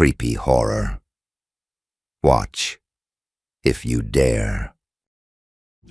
creepy horror. Watch, if you dare.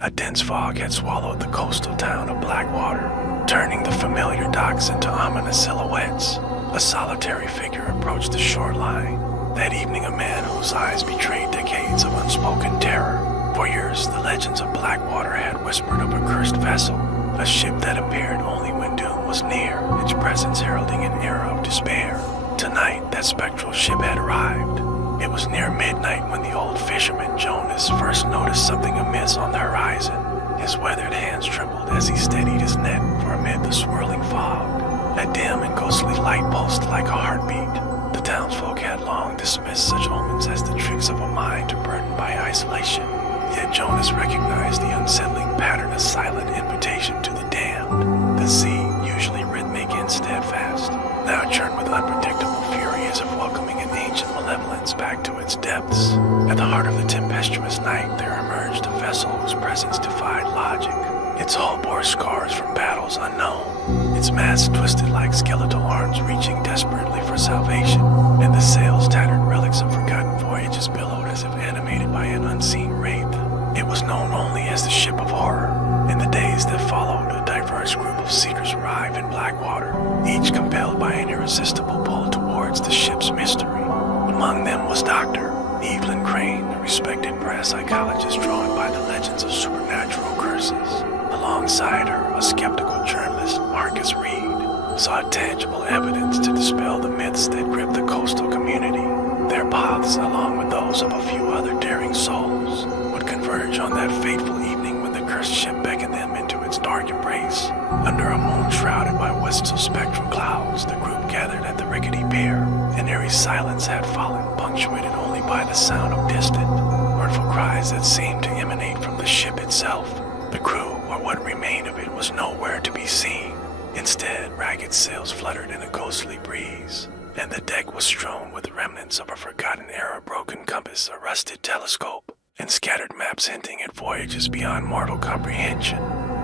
A dense fog had swallowed the coastal town of Blackwater, turning the familiar docks into ominous silhouettes. A solitary figure approached the shoreline. That evening, a man whose eyes betrayed decades of unspoken terror. For years, the legends of Blackwater had whispered of a cursed vessel, a ship that appeared only when doom was near, its presence heralding an era of despair. Tonight, that spectral ship had arrived. It was near midnight when the old fisherman Jonas first noticed something amiss on the horizon. His weathered hands trembled as he steadied his net for amid the swirling fog. A dim and ghostly light pulsed like a heartbeat. The townsfolk had long dismissed such omens as the tricks of a mind burdened by isolation. Yet Jonas recognized the unsettling pattern as silent invitation to the damned. The sea, usually rhythmic and steadfast, now churned with unpredictable fury as if welcoming an ancient malevolence back to its depths. At the heart of the tempestuous night, there emerged a vessel whose presence defied logic. Its hull bore scars from battles unknown, its mast twisted like skeletal arms reaching desperately for salvation, and the sails tattered relics of forgotten voyages billowed as if animated by an unseen wraith. It was known only as the Ship of Horror. In the days that followed, a diverse group of seekers arrived in Blackwater, each compelled by an irresistible pull towards the ship's mystery. Among them was Dr. Evelyn Crane, a respected parapsychologist drawn by the legends of supernatural curses. Alongside her, a skeptical journalist, Marcus Reed, sought tangible evidence to dispel the myths that gripped the coastal community. Their paths, along with those of a few other daring souls, would converge on that fateful evening when the cursed ship beckoned them into its dark embrace. Under a moon shrouded by wisps of spectral clouds, the group gathered at the rickety pier. An eerie silence had fallen, punctuated only by the sound of distant, mournful cries that seemed to emanate from the ship itself. The crew, or what remained of it, was nowhere to be seen. Instead, ragged sails fluttered in a ghostly breeze, and the deck was strewn with remnants of a forgotten era, broken compass, a rusted telescope, and scattered maps hinting at voyages beyond mortal comprehension.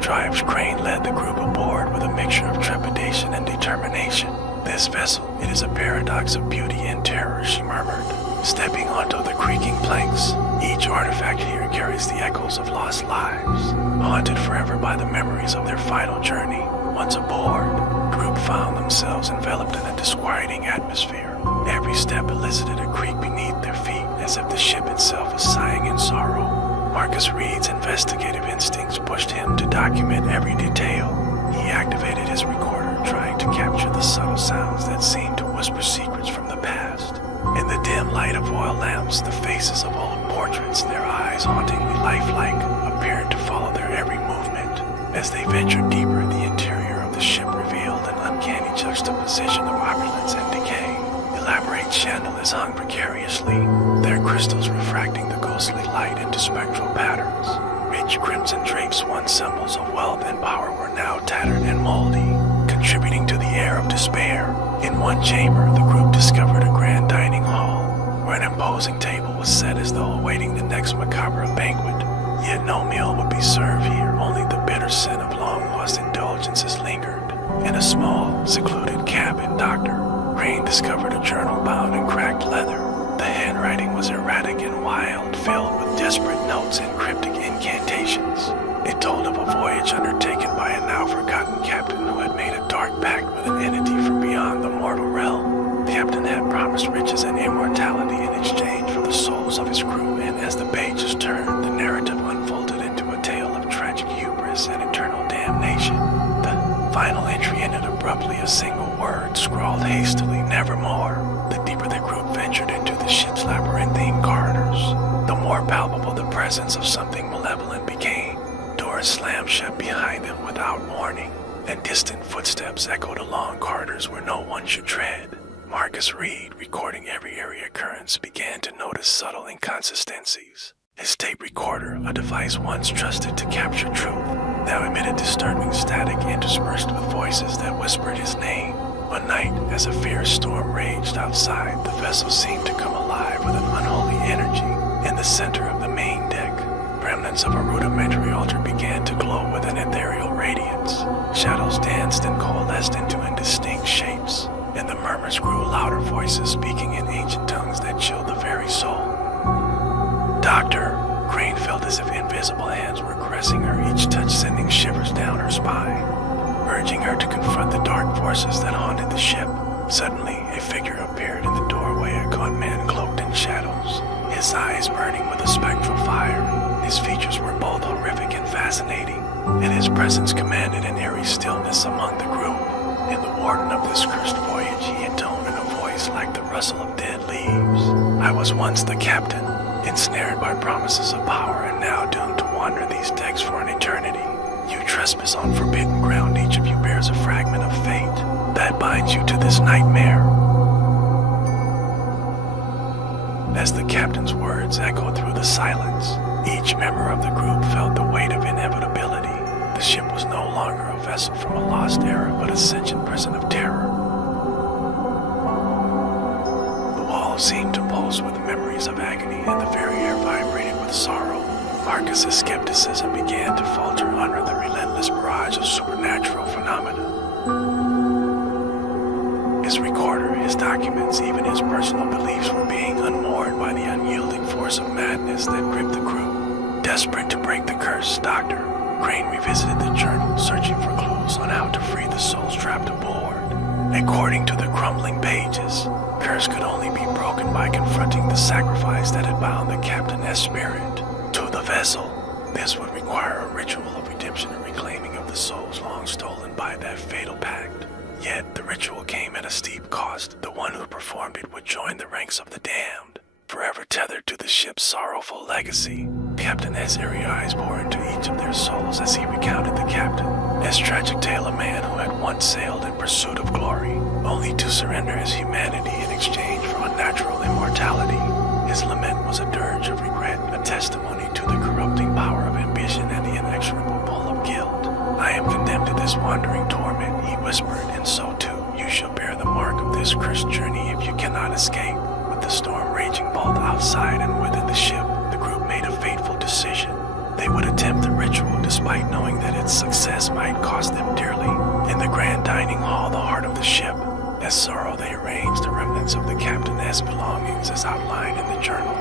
Evelyn Crane led the group aboard with a mixture of trepidation and determination. "This vessel, it is a paradox of beauty and terror," she murmured, stepping onto the creaking planks. Each artifact here carries the echoes of lost lives, haunted forever by the memories of their final journey. Once aboard, the group found themselves enveloped in a disquieting atmosphere. Every step elicited a creak beneath their feet, as if the ship itself was sighing in sorrow. Marcus Reed's investigative instincts pushed him to document every detail. He activated his recorder, trying to capture the subtle sounds that seemed to whisper secrets from the past. In the dim light of oil lamps, the faces of old portraits, their eyes hauntingly lifelike, appeared to follow their every movement. As they ventured deeper, the interior of the ship revealed an uncanny juxtaposition of opulence and decay. Elaborate chandeliers hung precariously, their crystals refracting the ghostly light into spectral patterns. Rich crimson drapes, once symbols of wealth and power, were now tattered and moldy, contributing to the air of despair. In one chamber, the group discovered a grand dining hall, where an imposing table was set as though awaiting the next macabre banquet. Yet no meal would be served here, only the bitter scent of long-lost indulgences lingered. In a small, secluded cabin, Dr. Crane discovered a journal bound in cracked leather. The handwriting was erratic and wild, filled with desperate notes and cryptic incantations. It told of a voyage undertaken by a now-forgotten captain who had made a dark pact with an entity from beyond the mortal realm. The captain had promised riches and immortality in exchange for the souls of his crew, and as the pages turned, the narrative unfolded into a tale of tragic hubris and eternal damnation. The final entry ended abruptly, a single word scrawled hastily, "Nevermore." The deeper the group ventured into the ship's labyrinthine corridors, the more palpable the presence of something malevolent became. Doors slammed shut behind them without warning, and distant footsteps echoed along corridors where no one should tread. Marcus Reed, recording every eerie occurrence, began to notice subtle inconsistencies. His tape recorder, a device once trusted to capture truth, now emitted disturbing static interspersed with voices that whispered his name. One night, as a fierce storm raged outside, the vessel seemed to come alive with an unholy energy. In the center of the main deck, remnants of a rudimentary altar began to glow with an ethereal radiance. Shadows danced and coalesced into indistinct shapes. and the murmurs grew louder, voices speaking in ancient tongues that chilled the very soul. Doctor, Crane felt as if invisible hands were caressing her, each touch sending shivers down her spine, urging her to confront the dark forces that haunted the ship. Suddenly, a figure appeared in the doorway, a gaunt man cloaked in shadows, his eyes burning with a spectral fire. His features were both horrific and fascinating, and his presence commanded an eerie stillness among the group. In the warden of this cursed voyage, he intoned in a voice like the rustle of dead leaves. I was once the captain, ensnared by promises of power, and now doomed to wander these decks for an eternity. You trespass on forbidden ground, each of you bears a fragment of fate that binds you to this nightmare. As the captain's words echoed through the silence, each member of the group felt the weight of inevitability. The ship was no longer a vessel from a lost era, but a sentient prison of terror. The walls seemed to pulse with memories of agony, and the very air vibrated with sorrow. Marcus's skepticism began to falter under the relentless barrage of supernatural phenomena. His recorder, his documents, even his personal beliefs were being unmoored by the unyielding force of madness that gripped the crew. Desperate to break the curse, Dr. Crane revisited the journal, searching for clues on how to free the souls trapped aboard. According to the crumbling pages, curse could only be broken by confronting the sacrifice that had bound the captain's spirit to the vessel. This would require a ritual of redemption and reclaiming of the souls long stolen by that fatal pact. Yet the ritual came at a steep cost. The one who performed it would join the ranks of the damned, forever tethered to the ship's sorrowful legacy. Captain S. eerie eyes poured into each of their souls as he recounted the captain's tragic tale, a man who had once sailed in pursuit of glory, only to surrender his humanity in exchange for unnatural immortality. His lament was a dirge of regret, a testimony to the corrupting power of ambition and the inexorable pull of guilt. I am condemned to this wandering torment, he whispered, and so too you shall bear the mark of this cursed journey if you cannot escape. With the storm raging both outside and within the ship, the group made a fateful decision. They would attempt the ritual despite knowing that its success might cost them dearly. In the grand dining hall, the heart of the ship, as sorrow they arranged the remnants of the captain's belongings as outlined in the journal.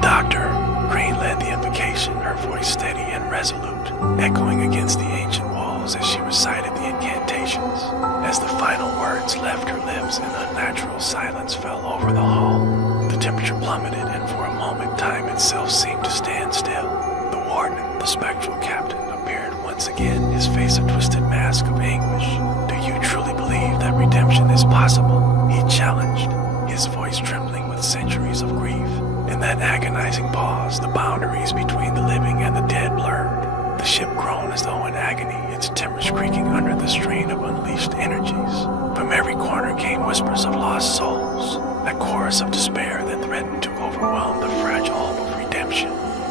Doctor, Crane led the invocation, her voice steady and resolute, echoing against the ancient walls as she recited the incantations. As the final words left her lips, an unnatural silence fell over the hall. The temperature plummeted, and for a moment time itself seemed to stand still. The warden, the spectral captain, appeared once again, his face a twisted mask of anguish. Do you truly believe that redemption is possible? He challenged, his voice trembling with centuries of grief. In that agonizing pause, the boundaries between the living and the dead blurred. The ship groaned as though in agony, its timbers creaking under the strain of unleashed energies. From every corner came whispers of lost souls, a chorus of despair that threatened to overwhelm the fragile hope of redemption.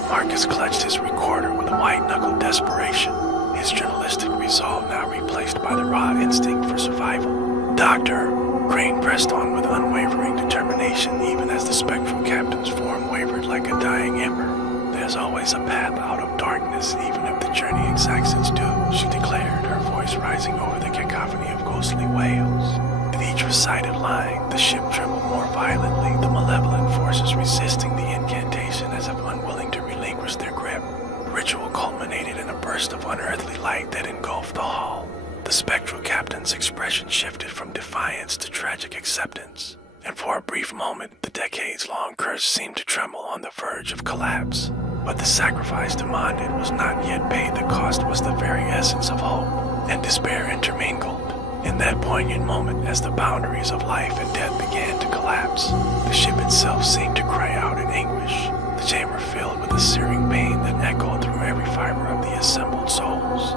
Marcus clutched his recorder with white-knuckled desperation, his journalistic resolve now replaced by the raw instinct for survival. Doctor, Crane pressed on with unwavering determination, even as the spectral captain's form wavered like a dying ember. There's always a path out of darkness, even if the journey exacts its due, she declared, her voice rising over the cacophony of ghostly wails. With each recited line, the ship trembled more violently, the malevolent forces resisting the incantation as if unwilling to relinquish their grip. The ritual culminated in a burst of unearthly light that engulfed the hall. The spectral captain's expression shifted from defiance to tragic acceptance, and for a brief moment, the decades-long curse seemed to tremble on the verge of collapse. But the sacrifice demanded was not yet paid. The cost was the very essence of hope, and despair intermingled. In that poignant moment, as the boundaries of life and death began to collapse, the ship itself seemed to cry out in anguish, the chamber filled with a searing pain that echoed through every fiber of the assembled souls.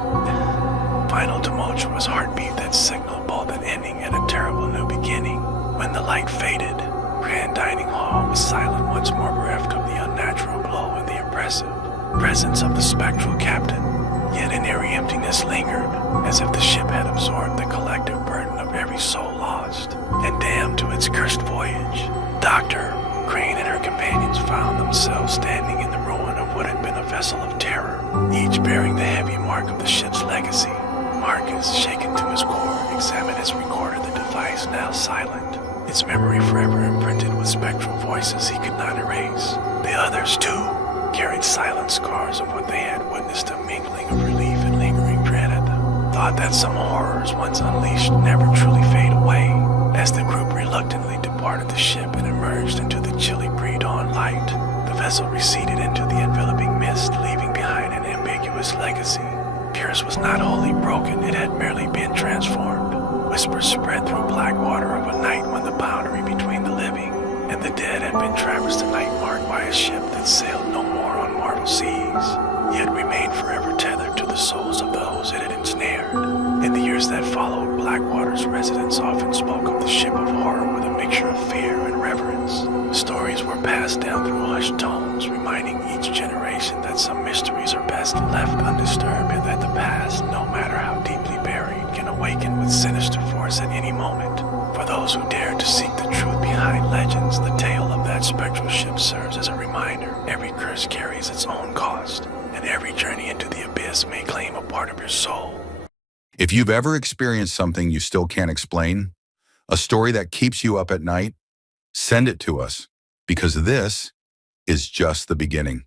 Final tumultuous heartbeat that signaled both an ending and a terrible new beginning. When the light faded, grand dining hall was silent, once more bereft of the unnatural glow and the impressive presence of the spectral captain. Yet an eerie emptiness lingered, as if the ship had absorbed the collective burden of every soul lost and damned to its cursed voyage. Dr. Crane and her companions found themselves standing in the ruin of what had been a vessel of terror, each bearing the heavy mark of the ship's legacy. Marcus, shaken to his core, examined his recorder, the device now silent, its memory forever imprinted with spectral voices he could not erase. The others, too, carried silent scars of what they had witnessed, a mingling of relief and lingering dread, thought that some horrors once unleashed never truly fade away. As the group reluctantly departed the ship and emerged into the chilly pre-dawn light, the vessel receded into the enveloping mist, leaving behind an ambiguous legacy. Pierce was not wholly broken, it had merely been transformed. Whispers spread through Blackwater of a night when the boundary between the living and the dead had been traversed, a night marked by a ship that sailed no more on mortal seas, yet remained forever tethered to the souls of those it had ensnared. In the years that followed, Blackwater's residents often spoke of the ship of horror with a mixture of fear and reverence. Stories were passed down through hushed tones, reminding each generation that some mysteries are best left undisturbed, and that the past, no matter how deeply buried, can awaken with sinister force at any moment. For those who dare to seek the truth behind legends, the tale of that spectral ship serves as a reminder. Every curse carries its own cost, and every journey into the abyss may claim a part of your soul. If you've ever experienced something you still can't explain, a story that keeps you up at night, send it to us, because this is just the beginning.